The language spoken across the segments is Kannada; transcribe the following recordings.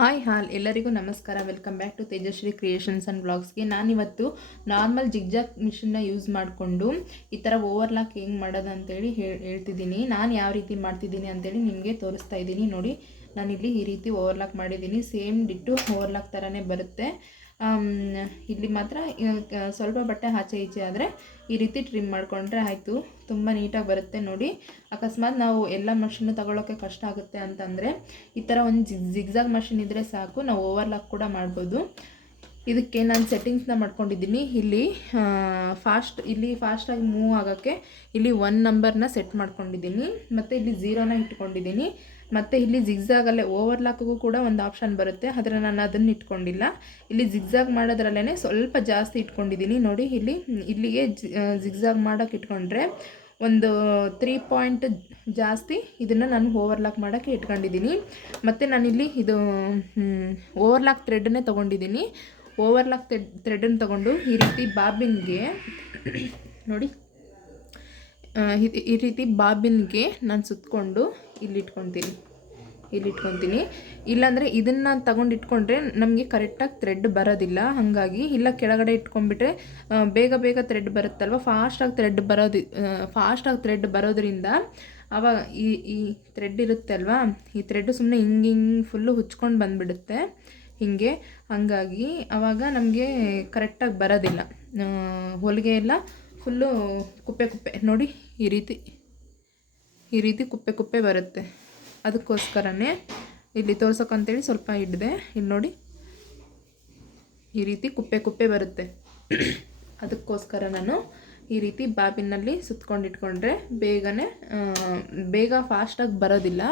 ಹಾಯ್ ಎಲ್ಲರಿಗೂ ನಮಸ್ಕಾರ. Welcome back to Tejashree creations and ಬ್ಲಾಗ್ಸ್ಗೆ. ನಾನಿವತ್ತು ನಾರ್ಮಲ್ ಜಿಗ್ಜಾಗ್ ಮಿಷನ್ನ ಯೂಸ್ ಮಾಡಿಕೊಂಡು ಈ ಥರ ಓವರ್ಲಾಕ್ ಹೆಂಗೆ ಮಾಡೋದು ಅಂತೇಳಿ ಹೇಳ್ತಿದ್ದೀನಿ. ನಾನು ಯಾವ ರೀತಿ ಮಾಡ್ತಿದ್ದೀನಿ ಅಂತೇಳಿ ನಿಮಗೆ ತೋರಿಸ್ತಾ ಇದ್ದೀನಿ. ನೋಡಿ, ನಾನಿಲ್ಲಿ ಈ ರೀತಿ ಓವರ್ಲಾಕ್ ಮಾಡಿದ್ದೀನಿ. ಸೇಮ್ ಡಿಟ್ಟು ಓವರ್ಲಾಕ್ ಥರನೇ ಬರುತ್ತೆ. ಇಲ್ಲಿ ಮಾತ್ರ ಸ್ವಲ್ಪ ಬಟ್ಟೆ ಆಚೆ ಈಚೆ ಆದರೆ ಈ ರೀತಿ ಟ್ರಿಮ್ ಮಾಡಿಕೊಂಡ್ರೆ ಆಯಿತು. ತುಂಬ ನೀಟಾಗಿ ಬರುತ್ತೆ. ನೋಡಿ, ಅಕಸ್ಮಾತ್ ನಾವು ಎಲ್ಲ ಮಷಿನ್ನು ತಗೊಳ್ಳೋಕ್ಕೆ ಕಷ್ಟ ಆಗುತ್ತೆ ಅಂತಂದರೆ ಈ ಥರ ಒಂದು ಜಿಗ್ಜಾಗ್ ಮಷಿನ್ ಇದ್ದರೆ ಸಾಕು, ನಾವು ಓವರ್ಲಾಕ್ ಕೂಡ ಮಾಡ್ಬೋದು. ಇದಕ್ಕೆ ನಾನು ಸೆಟ್ಟಿಂಗ್ಸ್ನ ಮಾಡ್ಕೊಂಡಿದ್ದೀನಿ. ಇಲ್ಲಿ ಫಾಸ್ಟಾಗಿ ಮೂವ್ ಆಗೋಕ್ಕೆ ಇಲ್ಲಿ 1 ನಂಬರ್ನ ಸೆಟ್ ಮಾಡ್ಕೊಂಡಿದ್ದೀನಿ, ಮತ್ತು ಇಲ್ಲಿ 0ನ ಇಟ್ಕೊಂಡಿದ್ದೀನಿ. ಮತ್ತು ಇಲ್ಲಿ ಜಿಗ್ಜಾಗಲ್ಲೇ ಓವರ್ಲಾಕ್ಗೂ ಕೂಡ ಒಂದು ಆಪ್ಷನ್ ಬರುತ್ತೆ, ಆದರೆ ನಾನು ಅದನ್ನು ಇಟ್ಕೊಂಡಿಲ್ಲ. ಇಲ್ಲಿ ಜಿಗ್ಜಾಗ್ ಮಾಡೋದ್ರಲ್ಲೇ ಸ್ವಲ್ಪ ಜಾಸ್ತಿ ಇಟ್ಕೊಂಡಿದ್ದೀನಿ. ನೋಡಿ, ಇಲ್ಲಿಗೆ ಜಿಗ್ಜಾಗ್ ಮಾಡೋಕ್ಕೆ ಇಟ್ಕೊಂಡ್ರೆ ಒಂದು 3 ಪಾಯಿಂಟ್ ಜಾಸ್ತಿ ಇದನ್ನು ನಾನು ಓವರ್ಲಾಕ್ ಮಾಡೋಕ್ಕೆ ಇಟ್ಕೊಂಡಿದ್ದೀನಿ. ಮತ್ತು ನಾನಿಲ್ಲಿ ಇದು ಓವರ್ಲಾಕ್ ಥ್ರೆಡ್ಡನ್ನೇ ತೊಗೊಂಡಿದ್ದೀನಿ. ಓವರ್ಲಾಕ್ ಥ್ರೆಡನ್ನು ತೊಗೊಂಡು ಈ ರೀತಿ ಬಾಬಿನ್ಗೆ ನೋಡಿ, ಈ ರೀತಿ ಬಾಬಿನ್ಗೆ ನಾನು ಸುತ್ತಕೊಂಡು ಇಲ್ಲಿಟ್ಕೊತೀನಿ. ಇಲ್ಲಾಂದರೆ ಇದನ್ನು ತಗೊಂಡು ಇಟ್ಕೊಂಡ್ರೆ ನಮಗೆ ಕರೆಕ್ಟಾಗಿ ಥ್ರೆಡ್ ಬರೋದಿಲ್ಲ. ಹಾಗಾಗಿ ಇಲ್ಲ ಕೆಳಗಡೆ ಇಟ್ಕೊಂಡ್ಬಿಟ್ರೆ ಬೇಗ ಥ್ರೆಡ್ ಬರುತ್ತಲ್ವ, ಫಾಸ್ಟಾಗಿ ಥ್ರೆಡ್ ಬರೋದ್ರಿಂದ ಆವಾಗ ಈ ಥ್ರೆಡ್ ಇರುತ್ತೆ ಅಲ್ವಾ, ಈ ಥ್ರೆಡ್ ಸುಮ್ಮನೆ ಹಿಂಗೆ ಫುಲ್ಲು ಹುಚ್ಕೊಂಡು ಬಂದುಬಿಡುತ್ತೆ ಹೀಗೆ. ಹಾಗಾಗಿ ಆವಾಗ ನಮಗೆ ಕರೆಕ್ಟಾಗಿ ಬರೋದಿಲ್ಲ, ಹೊಲಿಗೆ ಎಲ್ಲ ಫುಲ್ಲು ಕುಪ್ಪೆ ನೋಡಿ, ಈ ರೀತಿ ಕುಪ್ಪೆ ಬರುತ್ತೆ. ಅದಕ್ಕೋಸ್ಕರನೇ ಇಲ್ಲಿ ತೋರ್ಸೋಕ್ಕಂತೇಳಿ ಸ್ವಲ್ಪ ಹಿಡ್ದೆ. ಇಲ್ಲಿ ನೋಡಿ, ಈ ರೀತಿ ಕುಪ್ಪೆ ಬರುತ್ತೆ. ಅದಕ್ಕೋಸ್ಕರ ನಾನು ಈ ರೀತಿ ಬಾಬಿನಲ್ಲಿ ಸುತ್ಕೊಂಡಿಟ್ಕೊಂಡ್ರೆ ಬೇಗ ಫಾಸ್ಟಾಗಿ ಬರೋದಿಲ್ಲ.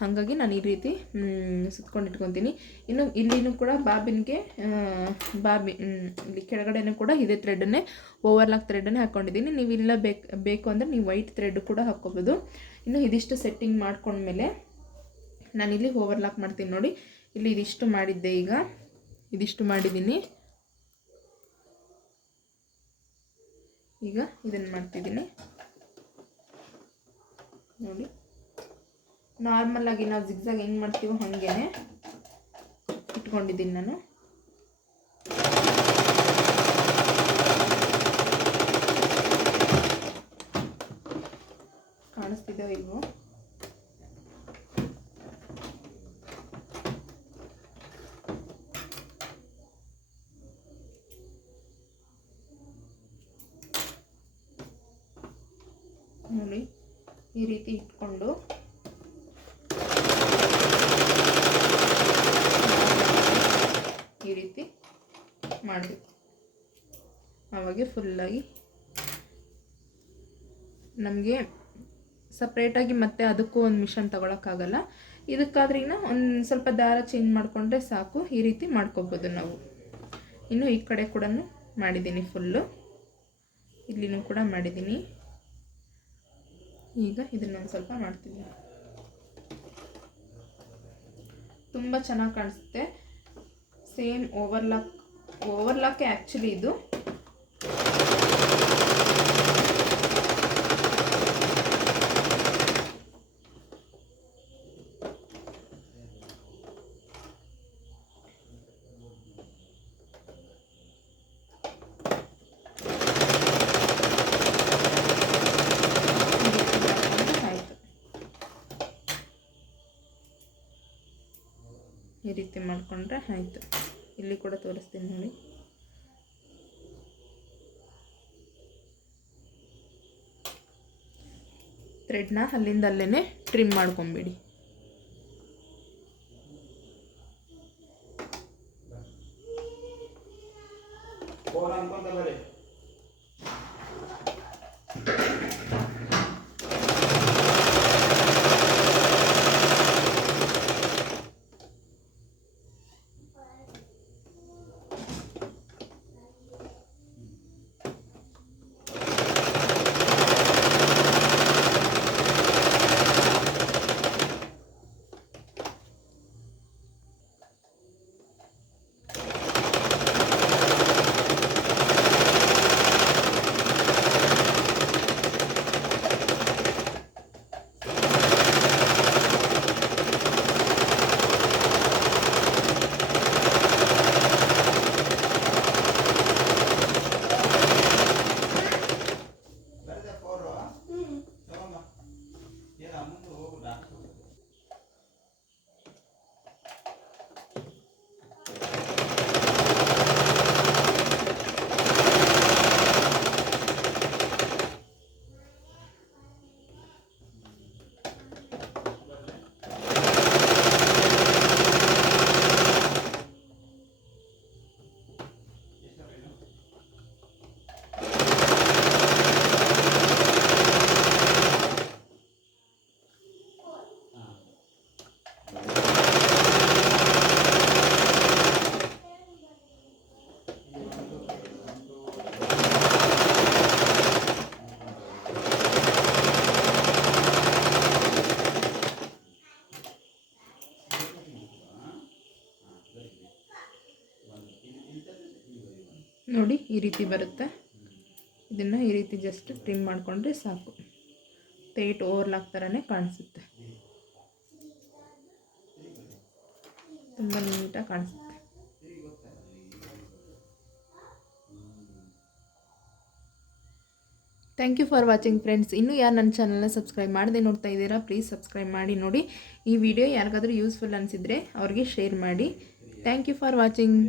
ಹಾಗಾಗಿ ನಾನು ಈ ರೀತಿ ಸುತ್ಕೊಂಡಿಟ್ಕೊತೀನಿ. ಇನ್ನು ಇಲ್ಲಿನೂ ಕೂಡ ಬಾಬಿನ್ಗೆ ಇಲ್ಲಿ ಕೆಳಗಡೆನೂ ಕೂಡ ಇದೇ ಥ್ರೆಡನ್ನೇ, ಓವರ್ಲಾಕ್ ಥ್ರೆಡನ್ನೇ ಹಾಕ್ಕೊಂಡಿದ್ದೀನಿ. ನೀವು ಇಲ್ಲ ಬೇಕು ಅಂದರೆ ನೀವು ವೈಟ್ ಥ್ರೆಡ್ ಕೂಡ ಹಾಕ್ಕೋಬೋದು. ಇನ್ನು ಇದಿಷ್ಟು ಸೆಟ್ಟಿಂಗ್ ಮಾಡ್ಕೊಂಡ್ಮೇಲೆ ನಾನಿಲ್ಲಿ ಓವರ್ಲಾಕ್ ಮಾಡ್ತೀನಿ. ನೋಡಿ, ಇಲ್ಲಿ ಇದಿಷ್ಟು ಮಾಡಿದ್ದೆ, ಈಗ ಇದಿಷ್ಟು ಮಾಡಿದ್ದೀನಿ. ಈಗ ಇದನ್ನು ಮಾಡ್ತಿದ್ದೀನಿ. ನೋಡಿ, ನಾರ್ಮಲಾಗಿ ನಾವು ಜಿಗ್ಜಾಗ್ ಹೆಂಗೆ ಮಾಡ್ತೀವೋ ಹಾಗೇ ಇಟ್ಕೊಂಡಿದ್ದೀನಿ ನಾನು. ಕಾಣಿಸ್ತಿದ್ದೋ ಇಲ್ವೋ? ನೋಡಿ, ಈ ರೀತಿ ಇಟ್ಕೊಂಡು ಈ ರೀತಿ ಮಾಡಬೇಕು. ಆವಾಗ ಫುಲ್ಲಾಗಿ ನಮಗೆ ಸಪ್ರೇಟಾಗಿ ಮತ್ತೆ ಅದಕ್ಕೂ ಒಂದು ಮಿಷನ್ ತಗೊಳಕ್ಕಾಗಲ್ಲ. ಇದಕ್ಕಾದ್ರೂ ಒಂದು ಸ್ವಲ್ಪ ದಾರ ಚೇಂಜ್ ಮಾಡಿಕೊಂಡ್ರೆ ಸಾಕು. ಈ ರೀತಿ ಮಾಡ್ಕೋಬೋದು ನಾವು. ಇನ್ನು ಈ ಕಡೆ ಕೂಡ ಮಾಡಿದ್ದೀನಿ ಫುಲ್ಲು, ಇಲ್ಲಿನೂ ಕೂಡ ಮಾಡಿದ್ದೀನಿ. ಈಗ ಇದನ್ನೊಂದು ಸ್ವಲ್ಪ ಮಾಡ್ತೀನಿ. ತುಂಬ ಚೆನ್ನಾಗಿ ಕಾಣಿಸುತ್ತೆ. ಸೇಮ್ ಓವರ್ಲಾಕೆ ಆ್ಯಕ್ಚುಲಿ ಇದು. ಈ ರೀತಿ ಮಾಡಿಕೊಂಡ್ರೆ ಆಯಿತು. ಇಲ್ಲಿ ಕೂಡ ತೋರಿಸ್ತೀನಿ ನೋಡಿ. ಥ್ರೆಡ್ನ ಅಲ್ಲಿಂದ ಅಲ್ಲೇ ಟ್ರಿಮ್ ಮಾಡ್ಕೊಂಬಿಡಿ. ನೋಡಿ ಈ ರೀತಿ ಬರುತ್ತೆ. ಇದನ್ನು ಈ ರೀತಿ ಜಸ್ಟ್ ಟ್ರಿಮ್ ಮಾಡಿಕೊಂಡ್ರೆ ಸಾಕು. ಪೇಟ್ ಓವರ್ಲಾಕ್ ಥರನೇ ಕಾಣಿಸುತ್ತೆ, ತುಂಬ ನೀಟಾಗಿ ಕಾಣಿಸುತ್ತೆ. Thank you for watching friends. ಇನ್ನೂ ಯಾರು ನನ್ನ ಚಾನಲ್ನ ಸಬ್ಸ್ಕ್ರೈಬ್ ಮಾಡದೆ ನೋಡ್ತಾ ಇದ್ದೀರಾ, ಪ್ಲೀಸ್ ಸಬ್ಸ್ಕ್ರೈಬ್ ಮಾಡಿ ನೋಡಿ. ಈ ವಿಡಿಯೋ ಯಾರಿಗಾದರೂ ಯೂಸ್ಫುಲ್ ಅನಿಸಿದರೆ ಅವ್ರಿಗೆ ಶೇರ್ ಮಾಡಿ. Thank you for watching.